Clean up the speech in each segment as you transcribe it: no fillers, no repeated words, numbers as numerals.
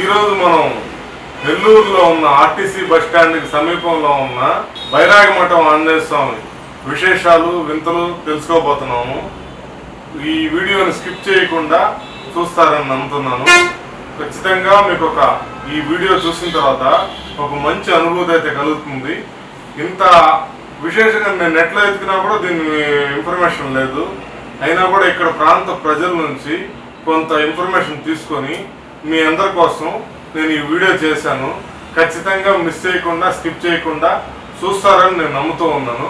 ఈరోజు మనం నెల్లూరులో ఉన్న ఆర్టీసీ బస్టాండ్కి సమీపంలో ఉన్న బైరాగిమఠం ఆంజనేయ స్వామి విశేషాలు వింతలు తెలుసుకోబోతున్నాము. ఈ వీడియోని స్కిప్ చేయకుండా చూస్తారని నమ్ముతున్నాను. ఖచ్చితంగా మీకు ఈ వీడియో చూసిన తర్వాత ఒక మంచి అనుభూతి అయితే కలుగుతుంది. ఇంత విశేషంగా నేను నెట్లో ఎత్తుకున్నా కూడా దీని ఇన్ఫర్మేషన్ లేదు. అయినా కూడా ఇక్కడ ప్రాంత ప్రజల నుంచి కొంత ఇన్ఫర్మేషన్ తీసుకొని మీ అందరి కోసం నేను ఈ వీడియో చేశాను. ఖచ్చితంగా మిస్ చేయకుండా స్కిప్ చేయకుండా చూస్తారని నేను నమ్ముతూ ఉన్నాను.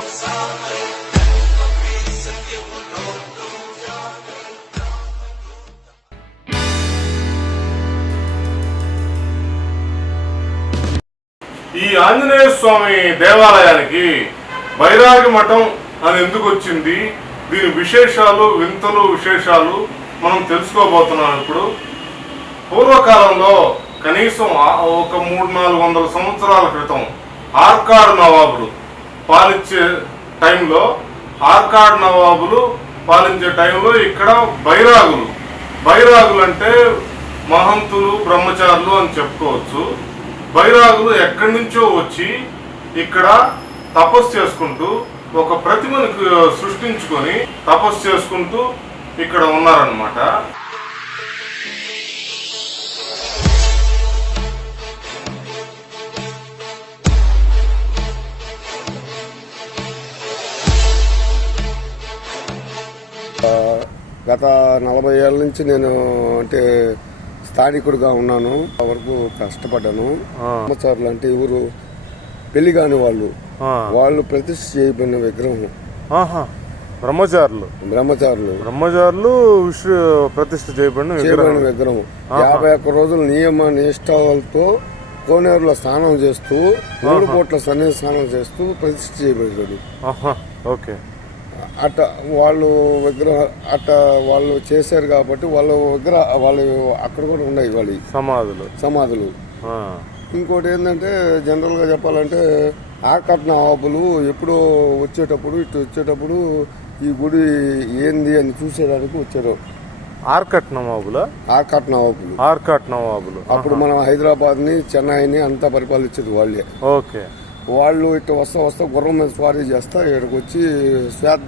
ఈ ఆంజనేయ స్వామి దేవాలయానికి బైరాగిమఠం అని ఎందుకు వచ్చింది, దీని విశేషాలు వింతలు విశేషాలు మనం తెలుసుకోబోతున్నాం. ఇప్పుడు పూర్వకాలంలో కనీసం ఒక 300-400 సంవత్సరాల క్రితం ఆర్కాడ్ నవాబులు పాలించే టైంలో ఇక్కడ బైరాగులు అంటే మహంతులు బ్రహ్మచారులు అని చెప్పుకోవచ్చు. బైరాగులు ఎక్కడి నుంచో వచ్చి ఇక్కడ తపస్సు చేసుకుంటూ ఒక ప్రతిమను సృష్టించుకొని తపస్సు చేసుకుంటూ ఇక్కడ ఉన్నారన్నమాట. గత 40 ఏళ్ళ నుంచి నేను స్థానికుడిగా ఉన్నాను. వరకు కష్టపడ్డాను. బ్రహ్మచారులు అంటే ఎవరు పెళ్లి కాని వాళ్ళు ప్రతిష్ఠ చేయబడిన విగ్రహం. బ్రహ్మచారులు ప్రతిష్ఠ చేయబడిన విగ్రహం 51 రోజుల నియమ నిష్ఠలతో కోనేరులో స్నానం చేస్తూ 3 పూట్ల సన్నిధి స్నానం చేస్తూ ప్రతిష్ఠ చేయబడ్డాడు. అట్ట వాళ్ళు వాళ్ళు చేశారు కాబట్టి వాళ్ళు అక్కడ కూడా ఉన్నాయి వాళ్ళ సమాధులు. ఇంకోటి ఏంటంటే జనరల్ గా చెప్పాలంటే ఆర్కాట్ నవాబులు ఎప్పుడో వచ్చేటప్పుడు ఈ గుడి ఏంది అని చూసేదానికి వచ్చారు. ఆర్కాట్ నవాబులు అప్పుడు మనం హైదరాబాద్ ని చెన్నైని అంతా పరిపాలించేది వాళ్ళే. వాళ్ళు ఇట్లా వస్తా గుర్రం మీద స్వారీ చేస్తా ఇక్కడికి వచ్చి శ్వాస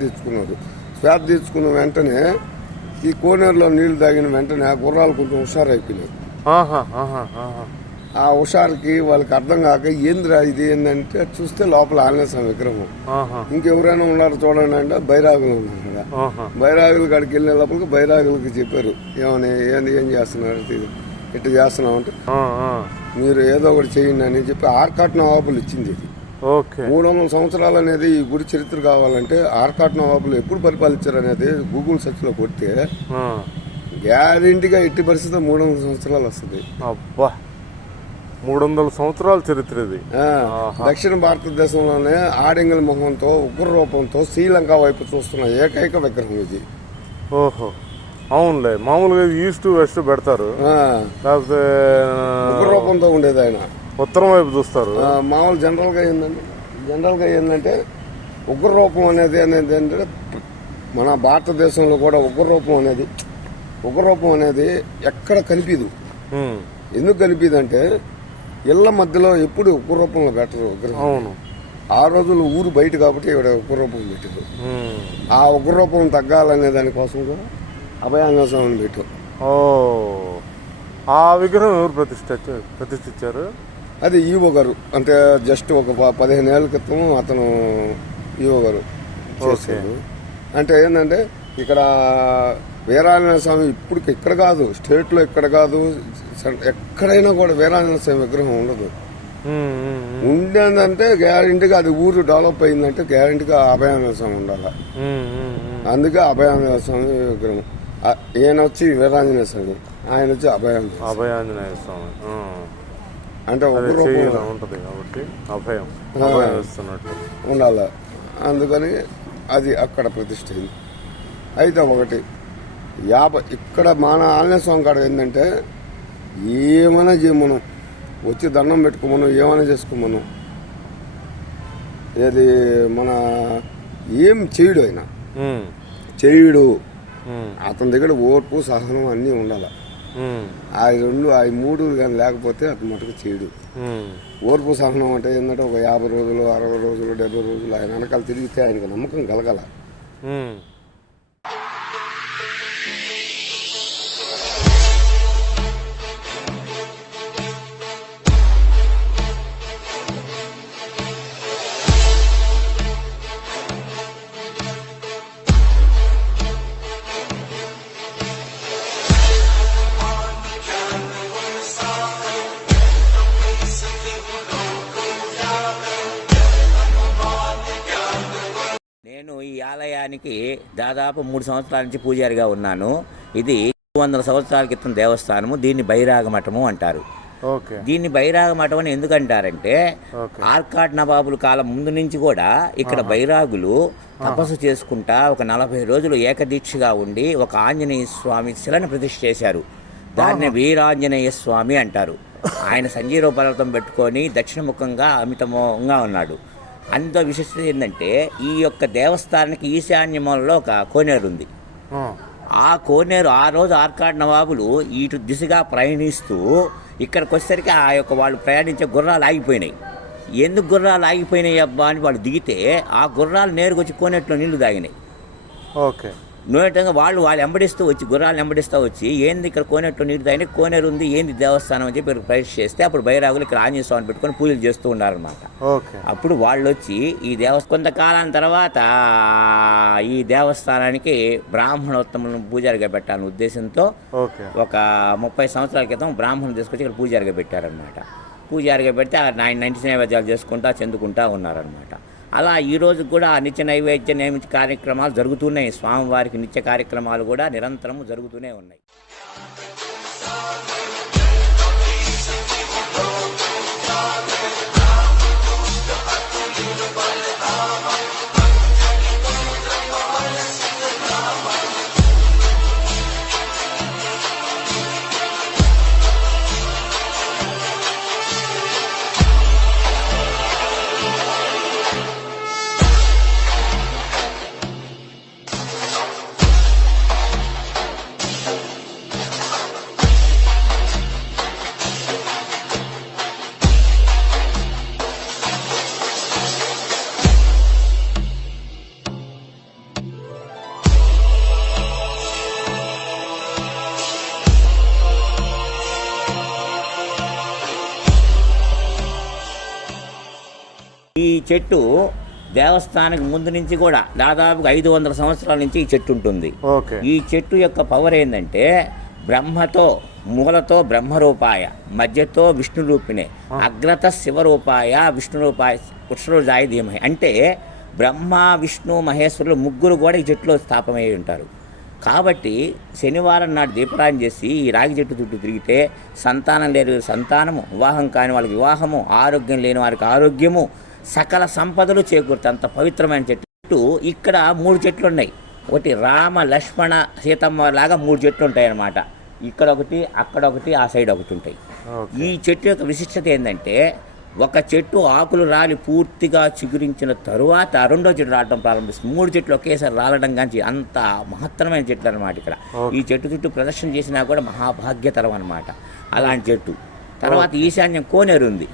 తీర్చుకున్న వెంటనే ఈ కోనేరులో నీళ్లు తాగిన వెంటనే ఆ గుర్రాలు కొంచెం హుషారైపోయినాయి. ఆ హుషారుకి వాళ్ళకి అర్థం కాక ఏందిరా ఇది ఏంటంటే చూస్తే లోపల ఆంజనేయ స్వామి విగ్రహం. ఇంకెవరైనా ఉన్నారు చూడండి అంటే బైరాగులు ఉన్నారు. బైరాగులు కాడికి వెళ్ళే లోపలికి బైరాగులకి చెప్పారు ఏమని ఏం చేస్తున్నారు ఇట్లా చేస్తున్నాం అంటే మీరు ఏదో ఒకటి చేయండి అని చెప్పి ఆర్కాట్ నవాబులు ఇచ్చింది. 300 సంవత్సరాలు అనేది ఈ గుడి చరిత్ర కావాలంటే ఆర్కాట్ నవాబులు ఎప్పుడు పరిపాలించారు అనేది గూగుల్ సెర్చ్ లో కొడితే గ్యారెంటీగా ఎట్టి పరిస్థితి 300 సంవత్సరాలు వస్తుంది. 300 సంవత్సరాల చరిత్ర ఇది. దక్షిణ భారతదేశంలోనే ఆడింగల మొహంతో ఉగ్ర రూపంతో శ్రీలంక వైపు చూస్తున్న ఏకైక విగ్రహం ఇది. అవునులే, మామూలుగా ఈస్ట్ వెస్ట్ పెడతారు, కాకపోతే ఉగ్ర రూపంతో ఉండేది ఆయన ఉత్తరం వైపు చూస్తారు. మామూలు జనరల్ గా ఏంటంటే ఉగ్ర రూపం అనేది ఏంటంటే మన భారతదేశంలో కూడా ఉగ్ర రూపం అనేది ఎక్కడ కనిపిదు. ఎందుకు కనిపిదు అంటే ఇళ్ల మధ్యలో ఎప్పుడు ఉగ్ర రూపంలో పెట్టరు విగ్రహం. ఆ రోజుల్లో ఊరు బయట కాబట్టి ఇక్కడ ఉగ్ర రూపం పెట్టారు. ఆ ఉగ్ర రూపం తగ్గాలనే దానికోసం కూడా అభయాంజనేయ స్వామిని పెట్టారు. ఆ విగ్రహం ఎవరు ప్రతిష్ఠించారు? అది ఈవో గారు, అంటే జస్ట్ ఒక 15 ఏళ్ల క్రితం అతను ఈవో గారు చేశారు. అంటే ఏంటంటే ఇక్కడ వీరాంజనేయ స్వామి ఇప్పుడు ఇక్కడ కాదు, స్టేట్ లో ఇక్కడ కాదు, ఎక్కడైనా కూడా వీరాంజనేయ స్వామి విగ్రహం ఉండదు. ఉండేదంటే గ్యారెంటీగా అది ఊరు డెవలప్ అయిందంటే గ్యారెంటీగా అభయాంజనేయ స్వామి ఉండాలి. అందుకే అభయాంజనేయ స్వామి విగ్రహం. ఈయన వచ్చి వీరాంజనేయ స్వామి, ఆయన వచ్చి అభయాంజనేయ స్వామి. అంటే ఉండాలి. అందుకని అది అక్కడ ప్రతిష్ఠ అయింది. అయితే ఒకటి ఇక్కడ మన ఆంజనేయ స్వామి కాడ ఏంటంటే ఏమైనా చేయమనం, వచ్చి దండం పెట్టుకోమనం, ఏమైనా చేసుకోమనం. ఏది మన ఏం చేయడు ఆయన, చేయడు. అతని దగ్గర ఓర్పు సహనం అన్నీ ఉండాలి. అవి 3 కానీ లేకపోతే అతను మటుకు చేయడు. ఓర్పు సహనం అంటే ఏంటంటే ఒక 50 రోజులు 60 రోజులు 70 రోజులు ఆయన వెనకాల తిరిగితే ఆయనకు నమ్మకం కలగల. నేను ఈ ఆలయానికి దాదాపు 3 సంవత్సరాల నుంచి పూజారిగా ఉన్నాను. ఇది 200 సంవత్సరాల క్రితం దేవస్థానము. దీన్ని బైరాగ మఠము అంటారు. దీన్ని బైరాగ మఠం అని ఎందుకంటారంటే ఆర్కాడ్ నవాబుల కాలం ముందు నుంచి కూడా ఇక్కడ బైరాగులు తపస్సు చేసుకుంటా ఒక 40 రోజులు ఏకదీక్షగా ఉండి ఒక ఆంజనేయ స్వామి శిలను ప్రతిష్ఠ చేశారు. దాన్ని వీరాంజనేయ స్వామి అంటారు. ఆయన సంజీవ పర్వతం పెట్టుకొని దక్షిణముఖంగా అమితమోహంగా ఉన్నాడు. అంత విశిష్టత ఏంటంటే ఈ యొక్క దేవస్థానానికి ఈశాన్య మూలలో ఒక కోనేరు ఉంది. ఆ కోనేరు ఆ రోజు ఆర్కాడ్ నవాబులు ఇటు దిశగా ప్రయాణిస్తూ ఇక్కడికి వచ్చేసరికి ఆ యొక్క వాళ్ళు ప్రయాణించే గుర్రాలు ఆగిపోయినాయి. ఎందుకు గుర్రాలు ఆగిపోయినాయి అబ్బా అని వాళ్ళు దిగితే ఆ గుర్రాలు నేరుగా వచ్చి కోనేరులో నీళ్లు తాగినాయి. నూనెటంగా వాళ్ళు ఎంబడిస్తూ వచ్చి గుర్రాలు ఎంబడిస్తూ వచ్చి ఏంది ఇక్కడ కోనేరులో నీళ్లు తాగినాయి, కోనేరు ఉంది ఏంది దేవస్థానం అని చెప్పి పరీక్ష చేస్తే అప్పుడు బైరాగులు ఇక్కడ ఆంజనేయ స్వామిని పెట్టుకొని పూజలు చేస్తూ ఉన్నారనమాట. అప్పుడు వాళ్ళు వచ్చి ఈ కొంతకాలం తర్వాత ఈ దేవస్థానానికి బ్రాహ్మణోత్తములను పూజారిగా పెట్టాలనే ఉద్దేశంతో ఒక 30 సంవత్సరాల క్రితం బ్రాహ్మణులు తీసుకొచ్చి ఇక్కడ పూజారిగా పెట్టారనమాట. పూజారిగా పెడితే ఆయన నిత్య నైవేద్యాలు చేసుకుంటా చెందుకుంటా ఉన్నారనమాట. అలా ఈరోజు కూడా నిత్య నైవేద్య నియమిత కార్యక్రమాలు జరుగుతున్నాయి. స్వామివారికి నిత్య కార్యక్రమాలు కూడా నిరంతరము జరుగుతూనే ఉన్నాయి. ఈ చెట్టు దేవస్థానానికి ముందు నుంచి కూడా దాదాపుగా 500 సంవత్సరాల నుంచి ఈ చెట్టు ఉంటుంది. ఈ చెట్టు యొక్క పవర్ ఏంటంటే బ్రహ్మతో మూలతో బ్రహ్మరూపాయ, మధ్యతో విష్ణు రూపిణే, అగ్రత శివరూపాయ విష్ణురూపాయ కృష్ణుజాయ ధీమహి. అంటే బ్రహ్మ విష్ణు మహేశ్వరులు ముగ్గురు కూడా ఈ చెట్టులో స్థాపమై ఉంటారు. కాబట్టి శనివారం నాడు దీపరాజన చేసి ఈ రాగి చెట్టు చుట్టూ తిరిగితే సంతానం లేని సంతానము, వివాహం కాని వాళ్ళకి వివాహము, ఆరోగ్యం లేని వారికి ఆరోగ్యము, సకల సంపదలు చేకూరుతాయి. అంత పవిత్రమైన చెట్టు. ఇక్కడ 3 చెట్లు ఉన్నాయి. ఒకటి రామ లక్ష్మణ సీతమ్మ లాగా 3 చెట్లు ఉంటాయి అన్నమాట. ఇక్కడ ఒకటి, అక్కడ ఒకటి, ఆ సైడ్ ఒకటి ఉంటాయి. ఈ చెట్టు యొక్క విశిష్టత ఏంటంటే ఒక చెట్టు ఆకులు రాలి పూర్తిగా చిగురించిన తరువాత రెండో చెట్టు రావడం ప్రారంభిస్తుంది. 3 చెట్లు ఒకేసారి రాలడం కానీ అంత మహత్తరమైన చెట్లు అనమాట. ఇక్కడ ఈ చెట్టు చుట్టూ ప్రదర్శన చేసినా కూడా మహాభాగ్యతరం అనమాట. అలాంటి చెట్టు. తర్వాత ఈశాన్యం కోనేరు ఉంది.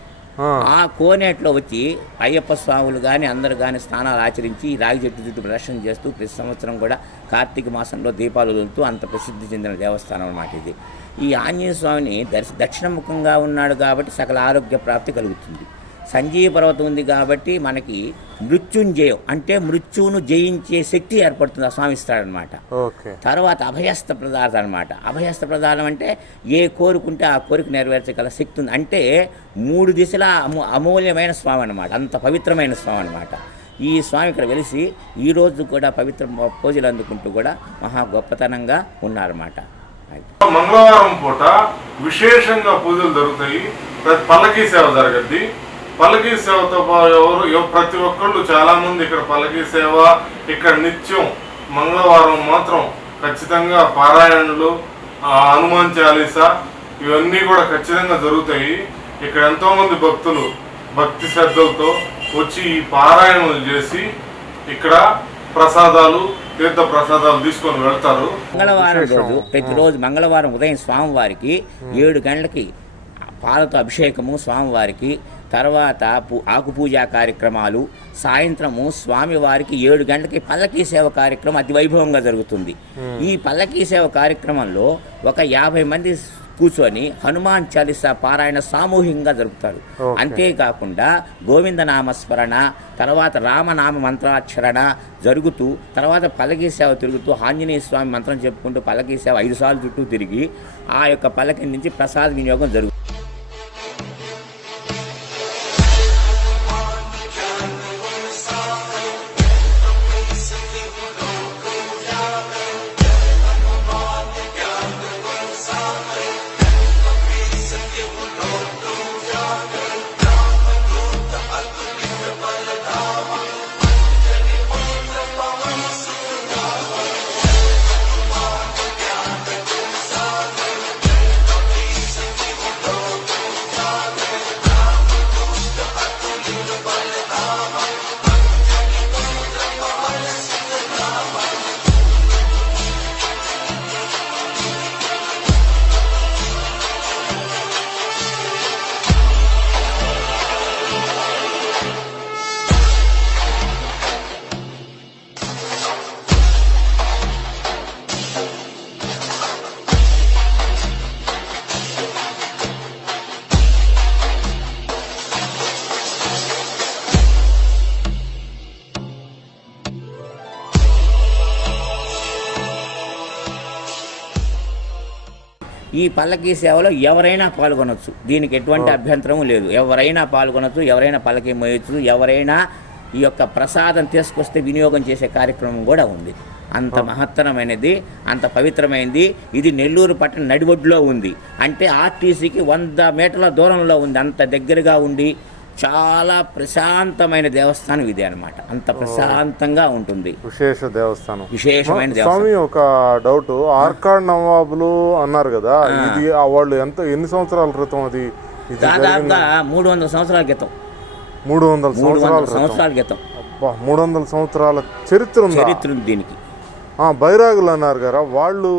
ఆ కోనేట్లో వచ్చి అయ్యప్ప స్వాములు కానీ అందరూ కానీ స్నానాలు ఆచరించి రాగి చెట్టు చుట్టూ ప్రదర్శన చేస్తూ ప్రతి సంవత్సరం కూడా కార్తీక మాసంలో దీపాలు వదులుతూ అంత ప్రసిద్ధి చెందిన దేవస్థానం అన్నమాట ఇది. ఈ ఆంజనేయ స్వామిని దక్షిణముఖంగా ఉన్నాడు కాబట్టి సకల ఆరోగ్య ప్రాప్తి కలుగుతుంది. సంజీవ పర్వతం ఉంది కాబట్టి మనకి మృత్యుంజయం అంటే మృత్యువును జయించే శక్తి ఏర్పడుతుంది. ఆ స్వామి ఇస్తాడనమాట. తర్వాత అభయస్థ ప్రదానం అనమాట. అభయస్థ ప్రదానం అంటే ఏ కోరుకుంటే ఆ కోరిక నెరవేర్చగల శక్తి ఉంది. అంటే 3 దిశల అమూల్యమైన స్వామి అనమాట. అంత పవిత్రమైన స్వామి అనమాట. ఈ స్వామి ఇక్కడ వెలిసి ఈరోజు కూడా పవిత్ర పూజలు అందుకుంటూ కూడా మహా గొప్పతనంగా ఉన్నారన్నమాట. మంగళవారం పూట విశేషంగా పూజలు జరుగుతాయి. పల్లకీ సేవ జరగద్ది. పల్లకీ సేవతో ప్రతి ఒక్కళ్ళు చాలా మంది ఇక్కడ పల్లకీ సేవ, ఇక్కడ నిత్యం మంగళవారం మాత్రం ఖచ్చితంగా పారాయణలు, హనుమాన్ చాలీసా ఇవన్నీ కూడా ఖచ్చితంగా జరుగుతాయి. ఇక్కడ ఎంతో మంది భక్తులు భక్తి శ్రద్ధలతో వచ్చి ఈ పారాయణలు చేసి ఇక్కడ ప్రసాదాలు తీర్థ ప్రసాదాలు తీసుకొని వెళ్తారు. మంగళవారం రోజు ప్రతిరోజు మంగళవారం ఉదయం స్వామివారికి 7 గంటలకి పాలతో అభిషేకము స్వామివారికి, తర్వాత ఆకు పూజా కార్యక్రమాలు, సాయంత్రము స్వామివారికి 7 గంటలకి పల్లకీ సేవ కార్యక్రమం అతి వైభవంగా జరుగుతుంది. ఈ పల్లకీ సేవ కార్యక్రమంలో ఒక 50 మంది కూర్చొని హనుమాన్ చాలీసా పారాయణ సామూహికంగా జరుపుతారు. అంతేకాకుండా గోవిందనామస్మరణ, తర్వాత రామనామ మంత్రాచరణ జరుగుతూ, తర్వాత పల్లకీ సేవ తిరుగుతూ ఆంజనేయ స్వామి మంత్రం చెప్పుకుంటూ పల్లకీ సేవ 5 సార్లు చుట్టూ తిరిగి ఆ యొక్క పల్లకి నుంచి ప్రసాద వినియోగం జరుగుతుంది. ఈ పల్లకీ సేవలో ఎవరైనా పాల్గొనవచ్చు, దీనికి ఎటువంటి అభ్యంతరం లేదు. ఎవరైనా పాల్గొనవచ్చు, ఎవరైనా పల్లకీ మోయచ్చు, ఎవరైనా ఈ యొక్క ప్రసాదం తీసుకొస్తే వినియోగం చేసే కార్యక్రమం కూడా ఉంది. అంత మహత్తరమైనది, అంత పవిత్రమైనది. ఇది నెల్లూరు పట్టణ నడిబొడ్డులో ఉంది, అంటే ఆర్టీసీకి 100 మీటర్ల దూరంలో ఉంది. అంత దగ్గరగా ఉండి చాలా ప్రశాంతమైన దేవస్థానం ఇది అన్నమాట. అంత ప్రశాంతంగా ఉంటుంది. విశేషమైన స్వామి, ఒక డౌట్, ఆర్కాడ్ నవాబులు అన్నారు కదా, ఇది వాళ్ళు ఎన్ని సంవత్సరాల క్రితం? అది దాదాపుగా 300 సంవత్సరాల క్రితం. 300 సంవత్సరాల క్రితం. 300 సంవత్సరాల చరిత్ర ఉంది దీనికి. బైరాగులు అన్నారు కదా, వాళ్ళు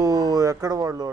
ఎక్కడ? వాళ్ళు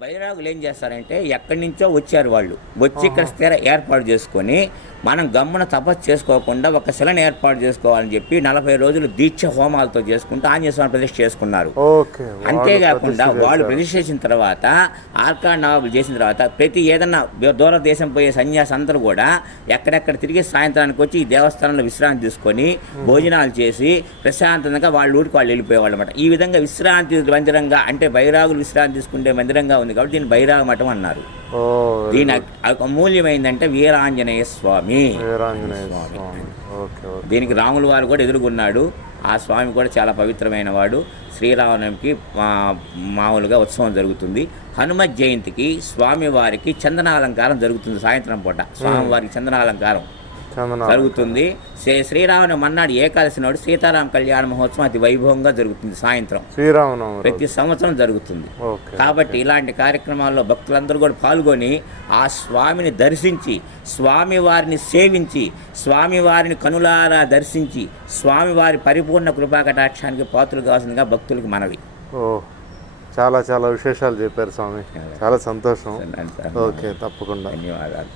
బైరాగులు ఏం చేస్తారంటే ఎక్కడి నుంచో వచ్చారు, వాళ్ళు వచ్చి ఇక్కడ స్థిర ఏర్పాటు చేసుకొని మనం గమ్మున తపస్సు చేసుకోకుండా ఒక శిలను ఏర్పాటు చేసుకోవాలని చెప్పి 40 రోజులు దీక్ష హోమాలతో చేసుకుంటూ ఆంజనేయ స్వామి ప్రతిష్ఠ చేసుకున్నారు. అంతేకాకుండా వాళ్ళు ప్రతిష్ఠ చేసిన తర్వాత ఆర్కాడ్ నవాబులు చేసిన తర్వాత ప్రతి ఏదన్నా దూర దేశం పోయే సన్యాసి అందరూ కూడా ఎక్కడెక్కడ తిరిగి సాయంత్రానికి వచ్చి ఈ దేవస్థానంలో విశ్రాంతి తీసుకొని భోజనాలు చేసి ప్రశాంతంగా వాళ్ళ ఊరికి వాళ్ళు వెళ్ళిపోయేవాళ్ళు అనమాట. ఈ విధంగా విశ్రాంతి మందిరంగా, అంటే బైరాగులు విశ్రాంతి తీసుకుంటే మందిరంగా ఉంది కాబట్టి దీన్ని బైరాగ మఠం అన్నారు. దీని అమూల్యమైందంటే వీరాంజనేయ స్వామి. దీనికి రాముల వారు కూడా ఎదురుగున్నాడు. ఆ స్వామి కూడా చాలా పవిత్రమైన వాడు. శ్రీరామనవమికి మామూలుగా ఉత్సవం జరుగుతుంది. హనుమత్ జయంతికి స్వామివారికి చందనాలంకారం జరుగుతుంది. సాయంత్రం పూట స్వామివారికి చందనాలంకారం జరుగుతుంది. శ్రీరామనవమి మన్నాడు ఏకాదశి నాడు సీతారామ కళ్యాణ మహోత్సవం అతి వైభవంగా జరుగుతుంది. సాయంత్రం ప్రతి సంవత్సరం జరుగుతుంది. కాబట్టి ఇలాంటి కార్యక్రమాల్లో భక్తులందరూ కూడా పాల్గొని ఆ స్వామిని దర్శించి, స్వామివారిని సేవించి, స్వామివారిని కనులారా దర్శించి స్వామివారి పరిపూర్ణ కృపాకటాక్షానికి పాత్రలు కావాల్సిందిగా భక్తులకు మనవి. చాలా చాలా విశేషాలు చెప్పారు స్వామి, చాలా సంతోషం. ఓకే, తప్పకుండా. ధన్యవాదాలు.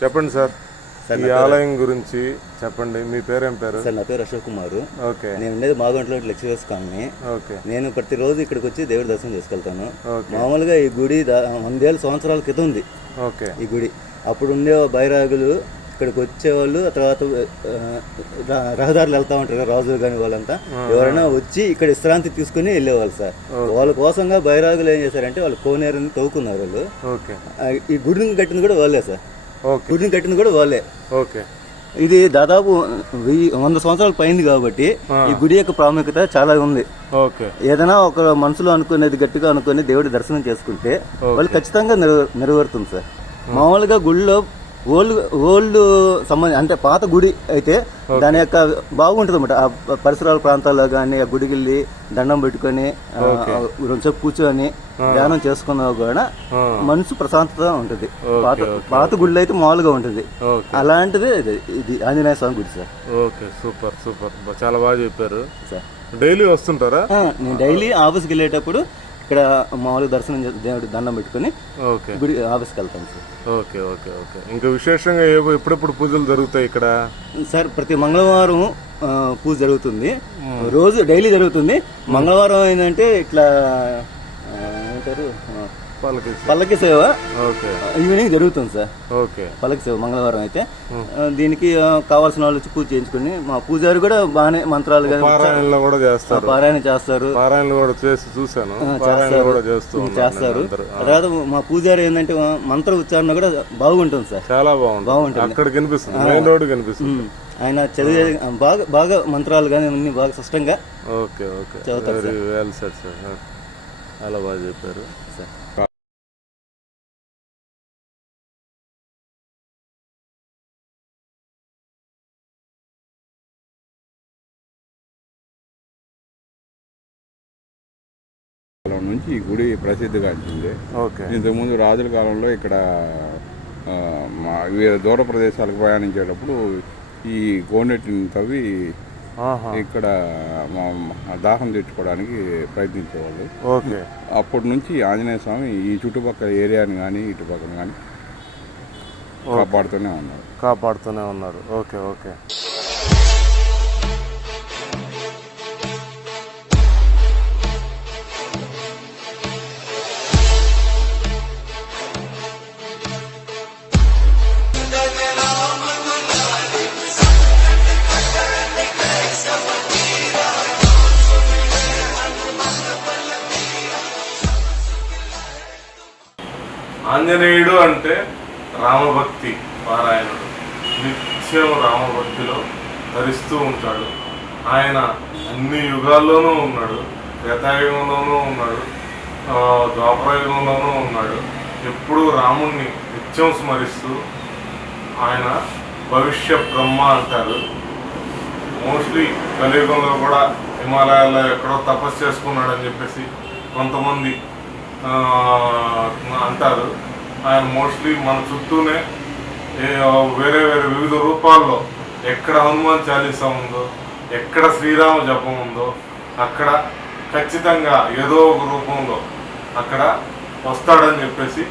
చెప్పండి సార్, సార్, ఈ ఆలయం గురించి చెప్పండి. మీ పేరేం పేరు? సార్ నా పేరు అశోక్ కుమార్. ఓకే. నేను ఉండేది మాగంట్లో లెక్చరర్స్ కాలనీ. ఓకే. నేను ప్రతిరోజు ఇక్కడికి వచ్చి దేవుడి దర్శనం చేసుకెళ్తాను. ఓకే. మామూలుగా ఈ గుడి 100 సంవత్సరాల క్రితం ఉంది ఓకే. ఈ గుడి. అప్పుడు ఉండే బైరాగులు ఇక్కడికి వచ్చేవాళ్ళు, ఆ తర్వాత రహదారులు వెళ్తా ఉంటారు కదా, రాజులు కానీ వాళ్ళంతా ఎవరైనా వచ్చి ఇక్కడ విశ్రాంతి తీసుకుని వెళ్ళేవాళ్ళు సార్. వాళ్ళ కోసంగా బైరాగులు ఏం చేశారంటే వాళ్ళు కోనేరుని తవ్వుకున్నారు వాళ్ళు. ఓకే. ఈ గుడిని కట్టింది కూడా వాళ్ళే సార్. ఓకే. గుడిని కట్టింది కూడా వాళ్ళే. ఓకే. ఇది దాదాపు 100 సంవత్సరాలు పైంది కాబట్టి ఈ గుడి యొక్క ప్రాముఖ్యత చాలా ఉంది. ఓకే. ఏదైనా ఒక మనసులో అనుకునేది గట్టిగా అనుకుని దేవుడి దర్శనం చేసుకుంటే వాళ్ళు ఖచ్చితంగా నెరవేరుతుంది సార్. మామూలుగా గుడిలో ఓల్డ్ సంబంధం అంటే పాత గుడి అయితే దాని యొక్క బాగుంటుంది అన్నమాట. ఆ పరిసరాల ప్రాంతాల్లో కానీ ఆ గుడికి వెళ్ళి దండం పెట్టుకొని రెండుసేపు కూర్చొని ధ్యానం చేసుకున్నా కూడా మనసు ప్రశాంతత ఉంటుంది. పాత గుడిలో అయితే మామూలుగా ఉంటుంది. అలాంటిది ఇది ఆంజనేయ స్వామి గుడి సార్. ఓకే, సూపర్ సూపర్, చాలా బాగా చెప్పారు సార్. డైలీ వస్తుంటారా? నేను డైలీ ఆఫీస్కి వెళ్ళేటప్పుడు ఇక్కడ మామూలుగా దర్శనం దేవుడి దండం పెట్టుకుని గుడి ఆఫీస్కి వెళ్తాను సార్. ఓకే. ఓకే. ఓకే. ఇంకా విశేషంగా ఎప్పుడెప్పుడు పూజలు జరుగుతాయి ఇక్కడ? సార్ ప్రతి మంగళవారం పూజ జరుగుతుంది. రోజు డైలీ జరుగుతుంది. మంగళవారం ఏంటంటే ఇట్లా ఏమంటారు పల్లకి సేవ ఈవినింగ్ జరుగుతుంది సార్. ఓకే. పల్లకి సేవ మంగళవారం అయితే దీనికి కావాల్సిన వాళ్ళు వచ్చి పూజ చేయించుకుని మా పూజారి కూడా బాగానే మంత్రాలు పారాయణలో కూడా చేస్తారు. పారాయణ చేస్తారు. పారాయణలు కూడా చేసి చూసాను. చేస్తారు. తర్వాత మా పూజారి ఏంటంటే మంత్ర ఉచ్చారణ కూడా బాగుంటుంది సార్. చాలా బాగుంటుంది. అక్కడ కనిపిస్తుంది, మెయిన్ రోడ్ కనిపిస్తుంది. ఆయన చదివే బాగా మంత్రాలు కానీ అన్ని బాగా స్పష్టంగా okay. Okay. Very well set sir. చాలా బాగా చెప్పారు సార్. నుంచి ఈ గుడి ప్రసిద్ధిగాంచింది. ఓకే. ఇంతకుముందు రాజుల కాలంలో ఇక్కడ వివిధ దూర ప్రదేశాలకు ప్రయాణించేటప్పుడు ఈ కోనేటిని తవ్వి ఇక్కడ దాహం తెచ్చుకోవడానికి ప్రయత్నించేవాళ్ళు. ఓకే. అప్పటి నుంచి ఆంజనేయ స్వామి ఈ చుట్టుపక్కల ఏరియాని కానీ ఇటుపక్కల కానీ కాపాడుతూనే ఉన్నారు. ఓకే. ఓకే. ఆంజనేయుడు అంటే రామభక్తి పారాయణుడు. నిత్యం రామభక్తిలో ధరిస్తూ ఉంటాడు. ఆయన అన్ని యుగాల్లోనూ ఉన్నాడు. త్రేతాయుగంలోనూ ఉన్నాడు, ద్వాపరయుగంలోనూ ఉన్నాడు. ఎప్పుడూ రాముణ్ణి నిత్యం స్మరిస్తూ ఆయన భవిష్య బ్రహ్మ అంటారు. మోస్ట్లీ కలియుగంలో కూడా హిమాలయాల్లో ఎక్కడో తపస్సు చేసుకున్నాడని చెప్పేసి కొంతమంది అంటారు. ఆయన మోస్ట్లీ మన చుట్టూనే వేరే వేరే వివిధ రూపాల్లో ఎక్కడ హనుమాన్ చాలీసా ఉందో, ఎక్కడ శ్రీరామ జపం ఉందో అక్కడ ఖచ్చితంగా ఏదో ఒక రూపంలో అక్కడ వస్తాడని చెప్పేసి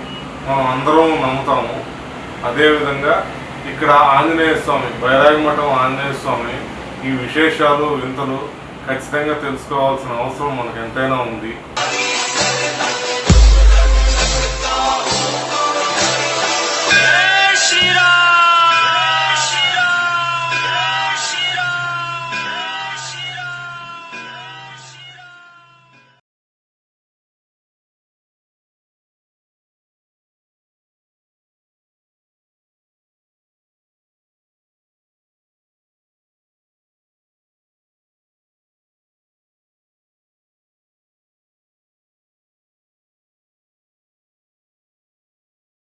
మనం అందరం నమ్ముతాము. అదేవిధంగా ఇక్కడ ఆంజనేయ స్వామి, బైరాగిమఠం ఆంజనేయ స్వామి ఈ విశేషాలు వింతలు ఖచ్చితంగా తెలుసుకోవాల్సిన అవసరం మనకు ఎంతైనా ఉంది.